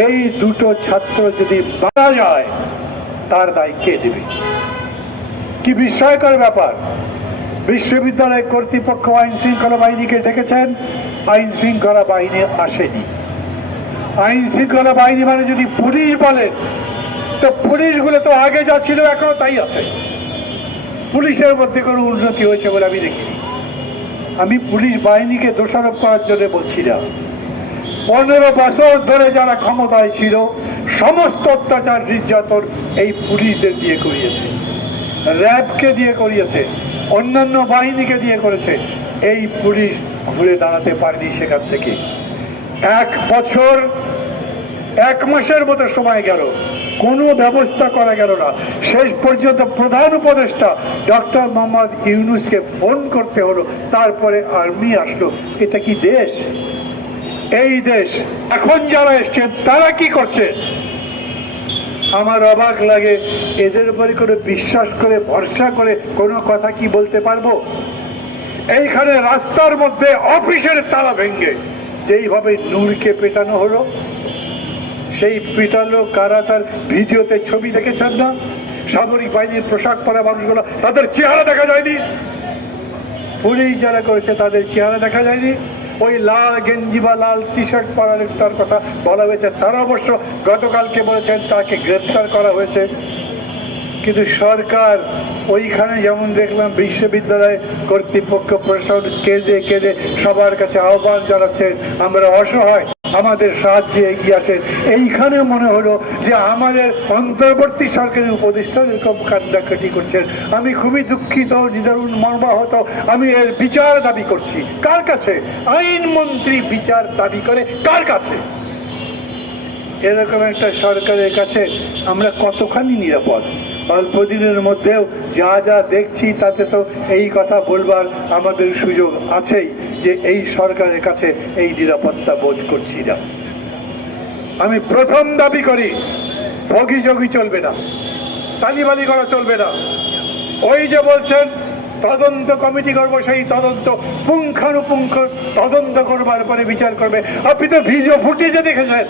এই দুটো ছাত্র যদি মারা যায় তার দায় কে দেবে? কি বিস্ময়কর ব্যাপার! বিশ্ববিদ্যালয় কর্তৃপক্ষ আইন শৃঙ্খলা বাহিনীকে ডেকেছেন, আইন শৃঙ্খলা বাহিনী আসেনি। আইন শৃঙ্খলা বাহিনী মানে যদি পুলিশ বলেন, তো পুলিশগুলো তো আগে যা ছিল এখনো তাই আছে। পুলিশের মধ্যে কোনো উন্নতি হয়েছে বলে আমি দেখিনি। আমি পুলিশ বাহিনীকে দোষারোপ করার জন্য বলছি না। 15 বছর ধরে যারা ক্ষমতায় ছিল সমস্ত অত্যাচার নির্যাতন এই পুলিশদের দিয়ে করিয়েছে, র্যাবকে দিয়ে করিয়েছে, অন্যান্য বাহিনীকে দিয়ে করেছে। এই পুলিশ ঘুরে দাঁড়াতে পারেনি সেখান থেকে। 1 বছর 1 মাসের মতো সময় গেল, কোনো ব্যবস্থা করা গেল না। শেষ পর্যন্ত প্রধান উপদেষ্টা ডক্টর মোহাম্মদ ইউনূসকে ফোন করতে হলো, তারপরে আর্মি আসলো। এটা কি দেশ? এই দেশ এখন যারা এসছেন তারা কি করছে? আমার অবাক লাগে। এদের উপরে করে বিশ্বাস করে ভরসা করে কোনো কথা কি বলতে পারবো? এইখানে রাস্তার মধ্যে অফিসের তালা ভেঙে যেইভাবে নূরকে পেটানো হলো, সেই পিটানো কারা তার ভিডিওতে ছবি দেখেছেন না? সামরিক বাহিনীর পোশাক পরা মানুষগুলো, তাদের চেহারা দেখা যায়নি। পুলিশ যারা করেছে তাদের চেহারা দেখা যায়নি। ওই লাল গেঞ্জি বা লাল টি শার্ট পরা লোকটার কথা বলা হয়েছে, তারা অবশ্য গতকালকে বলেছেন তাকে গ্রেফতার করা হয়েছে। কিন্তু সরকার ওইখানে যেমন দেখলাম বিশ্ববিদ্যালয় কর্তৃপক্ষ প্রশাসন কেঁদে কেঁদে সবার কাছে আহ্বান জানাচ্ছেন, আমরা অসহায়, আমাদের সাহায্যে এগিয়ে আসেন। এইখানে মনে হলো যে আমাদের অন্তর্বর্তী সরকারের উপদেষ্টা এরকম কান্ডাকাটি করছেন। আমি খুবই দুঃখিত, নিদারুণ মর্মাহত। আমি এর বিচার দাবি করছি। কার কাছে? আইনমন্ত্রী বিচার দাবি করে কার কাছে? এরকম একটা সরকারের কাছে আমরা কতখানি নিরাপদ? অল্প দিনের মধ্যেও যা যা দেখছি তাতে তো এই কথা বলবার আমাদের সুযোগ আছেই যে এই সরকারের কাছে এই নিরাপত্তা বোধ করছি না। আমি প্রথম দাবি করি, ভগিযোগি চলবে না, তালিবালি করা চলবে না। ওই যে বলছেন তদন্ত কমিটি করবো, সেই তদন্ত পুঙ্খানুপুঙ্খ তদন্ত করবার পরে বিচার করবে। আপনি তো ভিডিও ফুটেজে দেখেছেন।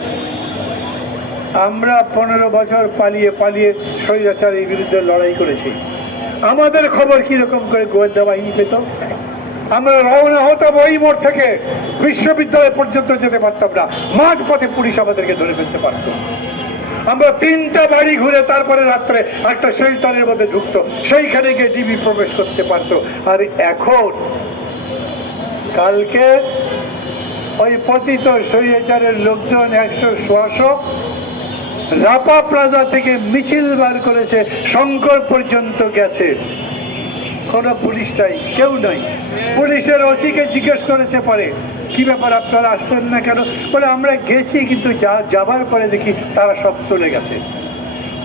আমরা 15 বছর পালিয়ে পালিয়ে স্বৈরাচারের বিরুদ্ধে লড়াই করেছি। আমাদের খবর কিরকম করে গোয়েন্দা বাহিনী পেত? আমরা রওনা হতাম ওই মোড় থেকে, বিশ্ববিদ্যালয় পর্যন্ত যেতে পারতাম না, মাঝ পথে পুলিশ আমাদেরকে ধরে ফেলতে পারত। আমরা 3টা বাড়ি ঘুরে তারপরে রাত্রে একটা শেল্টারের মধ্যে ঢুকতো, সেইখানে গিয়ে ডিবি প্রবেশ করতে পারতো। আর এখন কালকে ওই পতিত স্বৈরাচারের লোকজন 100-150 রাপা প্লাজা থেকে মিছিল বার করেছে, শঙ্কর পর্যন্ত গেছে। কোন পুলিশ নাই, কেউ নাই। পুলিশের ওসিকে জিজ্ঞেস করেছে পরে, কি ব্যাপার আপনারা আসলেন না কেন? বলে আমরা গেছি, কিন্তু যাবার পরে দেখি তারা সব চলে গেছে।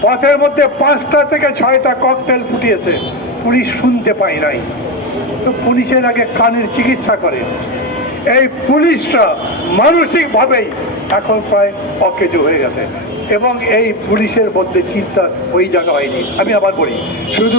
পথের মধ্যে 5টা থেকে 6টা ককটেল ফুটিয়েছে, পুলিশ শুনতে পায় নাই। তো পুলিশের আগে কানের চিকিৎসা করে। এই পুলিশটা মানসিক ভাবেই এখন প্রায় অকেজো হয়ে গেছে, এবং এই পুলিশের মধ্যে চিন্তা ওই জায়গা হয়নি। আমি আবার বলি, শুধু